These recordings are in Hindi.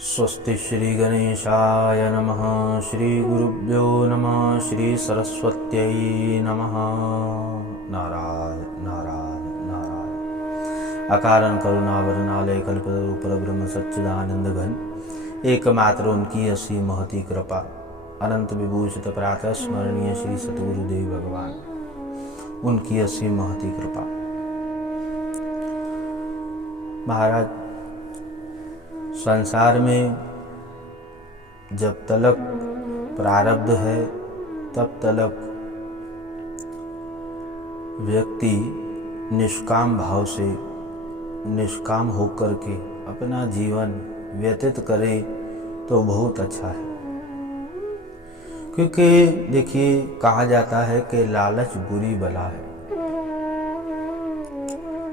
स्वस्ति श्री गणेशाय नमः। श्री गुरुभ्यो नमः। श्री सरस्वत्यै नमः। नारायण नारायण नारायण। अकारण करुणावरणालय कल्पतरु परब्रह्म सच्चिदानंद घन एकमात्र उनकी असीम महती कृपा अनंत विभूषित प्रातः स्मरणीय श्री सतगुरुदेव भगवान, उनकी असीम महती कृपा। महाराज, संसार में जब तलक प्रारब्ध है तब तलक व्यक्ति निष्काम भाव से, निष्काम होकर के अपना जीवन व्यतीत करे तो बहुत अच्छा है। क्योंकि देखिए, कहा जाता है कि लालच बुरी बला है।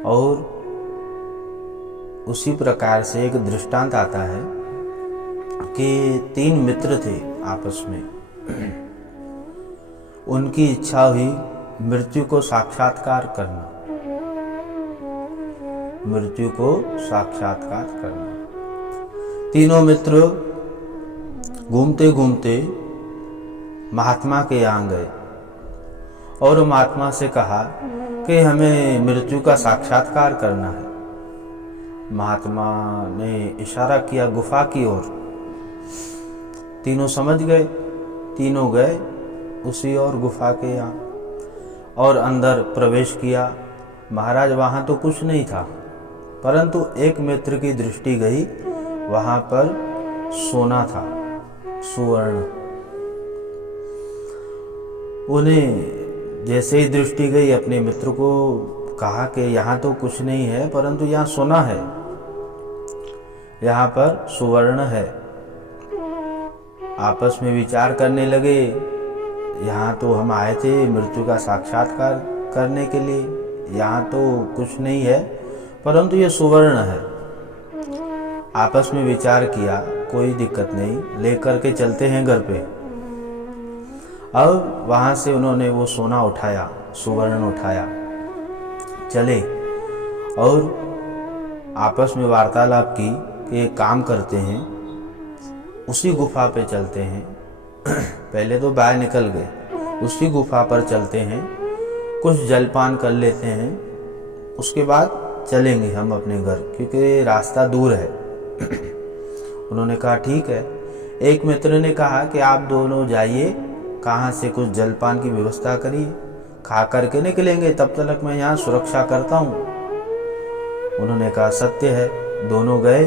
और उसी प्रकार से एक दृष्टांत आता है कि 3 मित्र थे आपस में। उनकी इच्छा हुई मृत्यु को साक्षात्कार करना, मृत्यु को साक्षात्कार करना। तीनों मित्र घूमते घूमते महात्मा के यहाँ गए और महात्मा से कहा कि हमें मृत्यु का साक्षात्कार करना है। महात्मा ने इशारा किया गुफा की ओर। तीनों समझ गए, तीनों गए उसी ओर गुफा के यहाँ और अंदर प्रवेश किया। महाराज, वहां तो कुछ नहीं था, परंतु एक मित्र की दृष्टि गई, वहां पर सोना था, सुवर्ण। उन्हें जैसे ही दृष्टि गई, अपने मित्र को कहा कि यहाँ तो कुछ नहीं है, परंतु यहाँ सोना है, यहाँ पर सुवर्ण है। आपस में विचार करने लगे, यहाँ तो हम आए थे मृत्यु का साक्षात्कार करने के लिए, यहाँ तो कुछ नहीं है, परंतु ये सुवर्ण है। आपस में विचार किया, कोई दिक्कत नहीं, लेकर के चलते हैं घर पे। अब वहां से उन्होंने वो सोना उठाया, सुवर्ण उठाया, चले और आपस में वार्तालाप की कि एक काम करते हैं, उसी गुफा पे चलते हैं। पहले तो बाहर निकल गए, उसी गुफा पर चलते हैं, कुछ जलपान कर लेते हैं, उसके बाद चलेंगे हम अपने घर, क्योंकि रास्ता दूर है। उन्होंने कहा ठीक है। एक मित्र ने कहा कि आप दोनों जाइए, कहाँ से कुछ जलपान की व्यवस्था करिए, खा करके निकलेंगे, तब तक मैं यहाँ सुरक्षा करता हूँ। उन्होंने कहा सत्य है। दोनों गए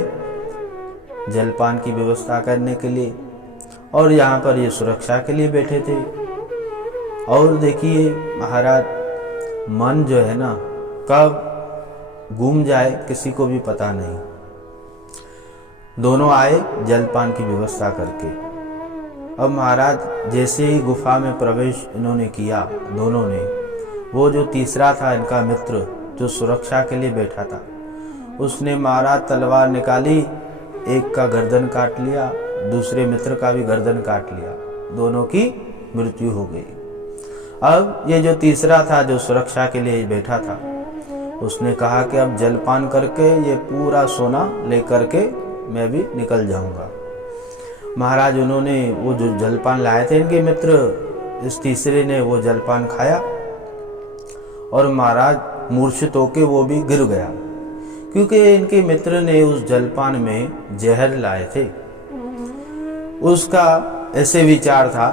जलपान की व्यवस्था करने के लिए और यहाँ पर ये सुरक्षा के लिए बैठे थे। और देखिए महाराज, मन जो है ना, कब घूम जाए किसी को भी पता नहीं। दोनों आए जलपान की व्यवस्था करके। अब महाराज, जैसे ही गुफा में प्रवेश इन्होंने किया दोनों ने, वो जो तीसरा था इनका मित्र, जो सुरक्षा के लिए बैठा था, उसने महाराज तलवार निकाली, एक का गर्दन काट लिया, दूसरे मित्र का भी गर्दन काट लिया। दोनों की मृत्यु हो गई। अब ये जो तीसरा था, जो सुरक्षा के लिए बैठा था, उसने कहा कि अब जलपान करके ये पूरा सोना लेकर के मैं भी निकल जाऊंगा। महाराज, उन्होंने वो जो जलपान लाए थे इनके मित्र, इस तीसरे ने वो जलपान खाया और महाराज मूर्छित होके वो भी गिर गया, क्योंकि इनके मित्र ने उस जलपान में जहर लाए थे। उसका ऐसे विचार था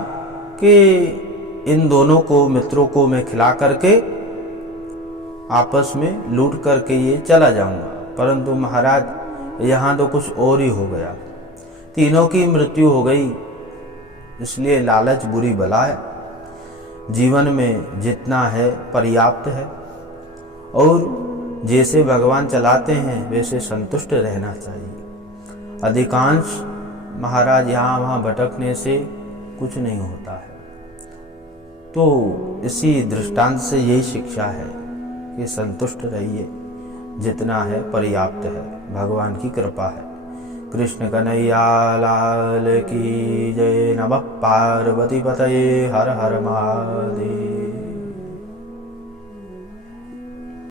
कि इन दोनों को, मित्रों को मैं खिला करके आपस में लूट करके ये चला जाऊंगा, परंतु महाराज यहाँ तो कुछ और ही हो गया। तीनों की मृत्यु हो गई। इसलिए लालच बुरी बला है। जीवन में जितना है पर्याप्त है, और जैसे भगवान चलाते हैं वैसे संतुष्ट रहना चाहिए। अधिकांश महाराज यहाँ वहाँ भटकने से कुछ नहीं होता है। तो इसी दृष्टांत से यही शिक्षा है कि संतुष्ट रहिए, जितना है पर्याप्त है, भगवान की कृपा है। कृष्ण कन्हैया लाल की जय। नमः पार्वती पतये हर हर महादेव।